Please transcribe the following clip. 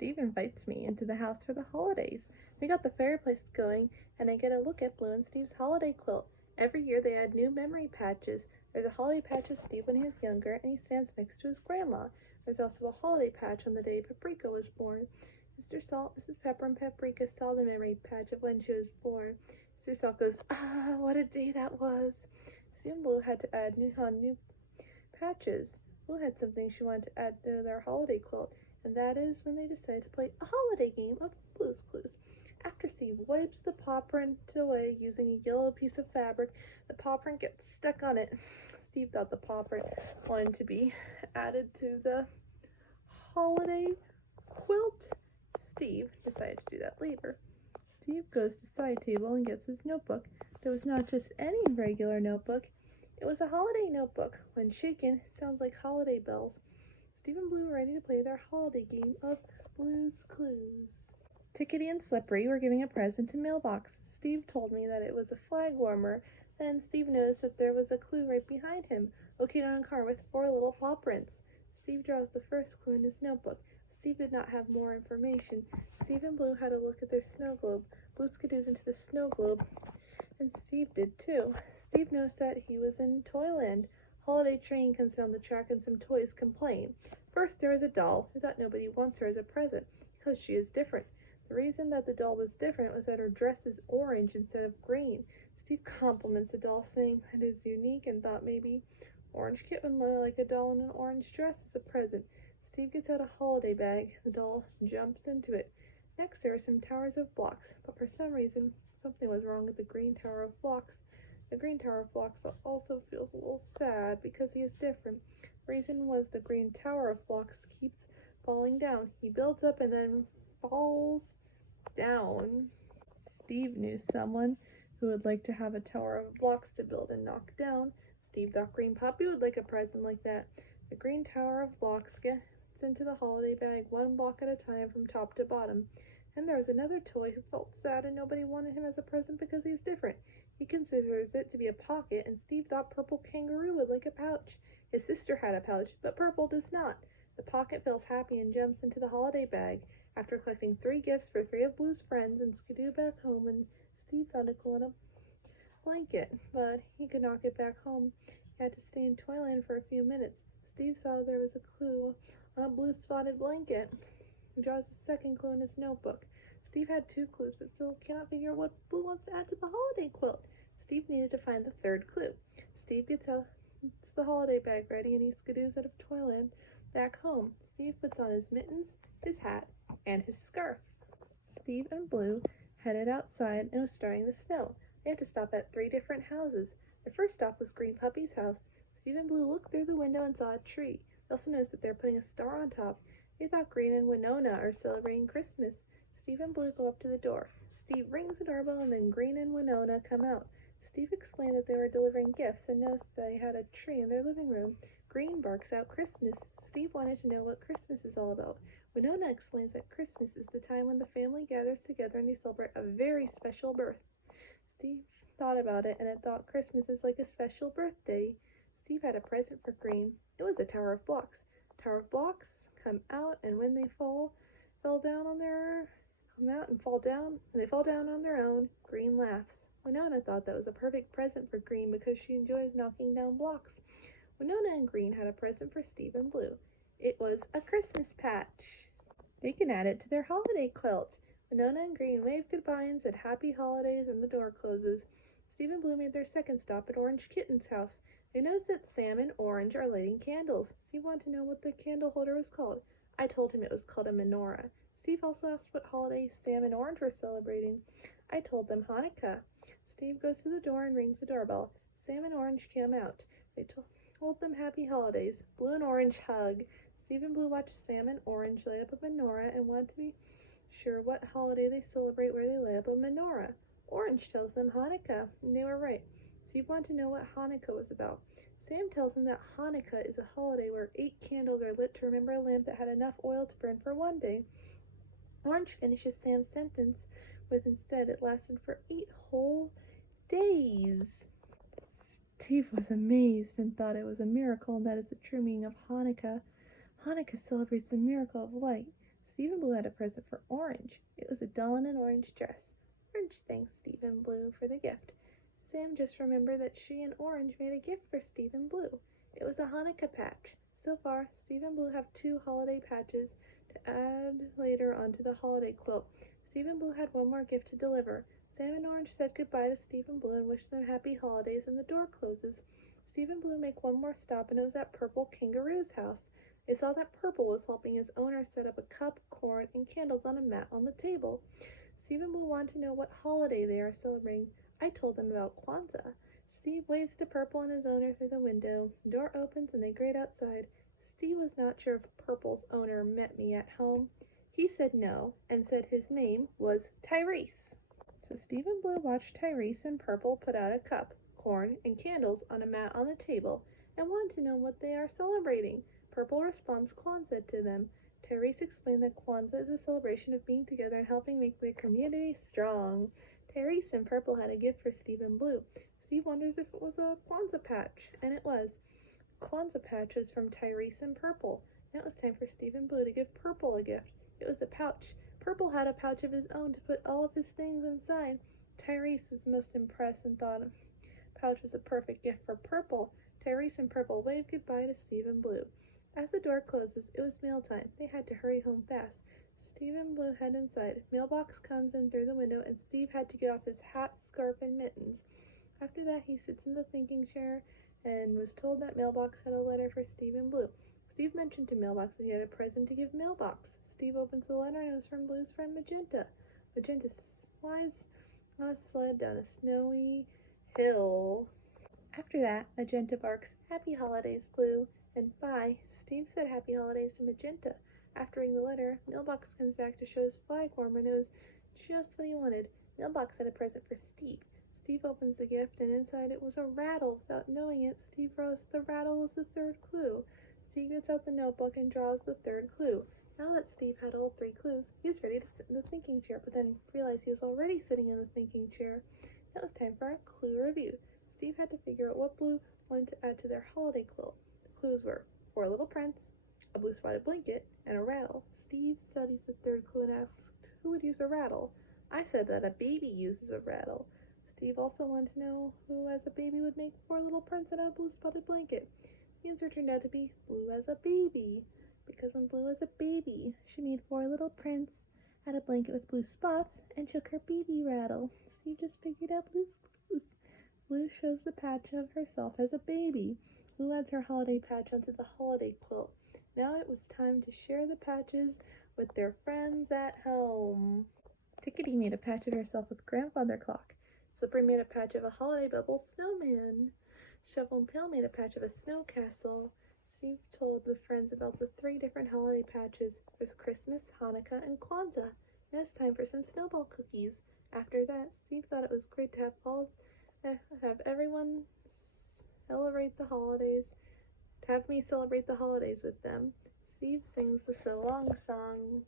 Steve invites me into the house for the holidays. We got the fireplace going, and I get a look at Blue and Steve's holiday quilt. Every year they add new memory patches. There's a holiday patch of Steve when he was younger, and he stands next to his grandma. There's also a holiday patch on the day Paprika was born. Mr. Salt, Mrs. Pepper, and Paprika saw the memory patch of when she was born. Mr. Salt goes, "Ah, what a day that was." Steve and Blue had to add new patches. Blue had something she wanted to add to their holiday quilt, and that is when they decided to play a holiday game of Blue's Clues. After Steve wipes the paw print away using a yellow piece of fabric, the paw print gets stuck on it. Steve thought the paw print wanted to be added to the holiday quilt. Steve decided to do that later. Steve goes to the side table and gets his notebook. It was not just any regular notebook. It was a holiday notebook. When shaken, it sounds like holiday bells. Steve and Blue were ready to play their holiday game of Blue's Clues. Tickety and Slippery were giving a present to Mailbox. Steve told me that it was a flag warmer. Then Steve noticed that there was a clue right behind him, located on a car with 4 little paw prints. Steve draws the first clue in his notebook. Steve did not have more information. Steve and Blue had a look at their snow globe. Blue skidoos into the snow globe, and Steve did too. Steve noticed that he was in Toyland. Holiday train comes down the track and some toys complain. First there was a doll who thought nobody wants her as a present because she is different. The reason that the doll was different was that her dress is orange instead of green. Steve compliments the doll, saying that it is unique and thought maybe Orange Kitten would like a doll in an orange dress as a present. Steve gets out a holiday bag. The doll jumps into it. Next there are some towers of blocks, but for some reason something was wrong with the green tower of blocks. The green tower of blocks also feels a little sad because he is different. The reason was the green tower of blocks keeps falling down. He builds up and then falls down. Steve knew someone who would like to have a tower of blocks to build and knock down. Steve thought Green Puppy would like a present like that. The green tower of blocks gets into the holiday bag 1 block at a time from top to bottom. And there was another toy who felt sad and nobody wanted him as a present because he's different. He considers it to be a pocket, and Steve thought Purple Kangaroo would like a pouch. His sister had a pouch, but Purple does not. The pocket feels happy and jumps into the holiday bag. After collecting 3 gifts for 3 of Blue's friends and skidoo back home, and Steve found a clue in a blanket, but he could not get back home. He had to stay in Toyland for a few minutes. Steve saw there was a clue on a blue spotted blanket. He draws the second clue in his notebook. Steve had 2 clues, but still cannot figure out what Blue wants to add to the holiday quilt. Steve needed to find the 3rd clue. Steve gets the holiday bag ready, and he skidoos out of Toyland back home. Steve puts on his mittens, his hat, and his scarf. Steve and Blue headed outside and was starting to snow. They had to stop at 3 different houses. The first stop was Green Puppy's house. Steve and Blue looked through the window and saw a tree. They also noticed that they were putting a star on top. They thought Green and Winona are celebrating Christmas. Steve and Blue go up to the door. Steve rings the doorbell, and then Green and Winona come out. Steve explained that they were delivering gifts and noticed they had a tree in their living room. Green barks out Christmas. Steve wanted to know what Christmas is all about. Winona explains that Christmas is the time when the family gathers together and they celebrate a very special birth. Steve thought about it, and it thought Christmas is like a special birthday. Steve had a present for Green. It was a tower of blocks. Tower of blocks come out, and when they fall down on their own. Green laughs. Winona thought that was a perfect present for Green because she enjoys knocking down blocks. Winona and Green had a present for Steve and Blue. It was a Christmas patch. They can add it to their holiday quilt. Winona and Green wave goodbye and said happy holidays, and the door closes. Steve and Blue made their second stop at Orange Kitten's house. They noticed that Sam and Orange are lighting candles. Steve wanted to know what the candle holder was called. I told him it was called a menorah. Steve also asked what holiday Sam and Orange were celebrating. I told them Hanukkah. Steve goes to the door and rings the doorbell. Sam and Orange come out. They told them happy holidays. Blue and Orange hug. Steve and Blue watch Sam and Orange light up a menorah and want to be sure what holiday they celebrate where they light up a menorah. Orange tells them Hanukkah, and they were right. Steve wanted to know what Hanukkah was about. Sam tells him that Hanukkah is a holiday where 8 candles are lit to remember a lamp that had enough oil to burn for 1 day. Orange finishes Sam's sentence with instead it lasted for 8 whole days. Steve was amazed and thought it was a miracle, and that is the true meaning of Hanukkah. Hanukkah celebrates the miracle of light. Steve and Blue had a present for Orange. It was a doll in an orange dress. Orange thanked Steve and Blue for the gift. Sam just remembered that she and Orange made a gift for Steve and Blue. It was a Hanukkah patch. So far, Steve and Blue have 2 holiday patches to add later onto the holiday quilt. Steve and Blue had one more gift to deliver. Sam and Orange said goodbye to Steve and Blue and wished them happy holidays, and the door closes. Steve and Blue make one more stop, and it was at Purple Kangaroo's house. They saw that Purple was helping his owner set up a cup, corn, and candles on a mat on the table. Steve and Blue wanted to know what holiday they are celebrating. I told them about Kwanzaa. Steve waves to Purple and his owner through the window. The door opens and they grate outside. Steve was not sure if Purple's owner met me at home. He said no, and said his name was Tyrese. So Steve and Blue watched Tyrese and Purple put out a cup, corn, and candles on a mat on the table, and wanted to know what they are celebrating. Purple responds Kwanzaa to them. Tyrese explained that Kwanzaa is a celebration of being together and helping make the community strong. Tyrese and Purple had a gift for Steve and Blue. Steve wonders if it was a Kwanzaa patch, and it was. Kwanzaa patch was from Tyrese and Purple. Now it was time for Steve and Blue to give Purple a gift. It was a pouch. Purple had a pouch of his own to put all of his things inside. Tyrese was most impressed and thought the pouch was a perfect gift for Purple. Tyrese and Purple waved goodbye to Steve and Blue. As the door closes, it was mail time. They had to hurry home fast. Steve and Blue head inside. Mailbox comes in through the window, and Steve had to get off his hat, scarf, and mittens. After that, he sits in the thinking chair and was told that Mailbox had a letter for Steve and Blue. Steve mentioned to Mailbox that he had a present to give Mailbox. Steve opens the letter and it was from Blue's friend Magenta. Magenta slides on a sled down a snowy hill. After that, Magenta barks, "Happy holidays, Blue," and bye. Steve said happy holidays to Magenta. After reading the letter, Mailbox comes back to show his flywarm, and it was just what he wanted. Mailbox had a present for Steve. Steve opens the gift, and inside it was a rattle. Without knowing it, Steve realized the rattle was the 3rd clue. Steve gets out the notebook and draws the 3rd clue. Now that Steve had all 3 clues, he was ready to sit in the thinking chair, but then realized he was already sitting in the thinking chair. Now it was time for a clue review. Steve had to figure out what Blue wanted to add to their holiday quilt. The clues were 4 little prints, a blue spotted blanket, and a rattle. Steve studies the 3rd clue and asked who would use a rattle. I said that a baby uses a rattle. Steve also wanted to know who as a baby would make 4 little prints and a blue spotted blanket. The answer turned out to be Blue as a baby, because when Blue was a baby, she made 4 little prints, had a blanket with blue spots, and shook her baby rattle. Steve just figured out Blue's clues. Blue shows the patch of herself as a baby. Blue adds her holiday patch onto the holiday quilt. Now it was time to share the patches with their friends at home. Tickety made a patch of herself with Grandfather Clock. Slippery made a patch of a holiday bubble snowman. Shovel and Pail made a patch of a snow castle. Steve told the friends about the 3 different holiday patches. There's Christmas, Hanukkah, and Kwanzaa. Now it's time for some snowball cookies. After that, Steve thought it was great to have everyone celebrate the holidays, to have me celebrate the holidays with them. Steve sings the So Long song.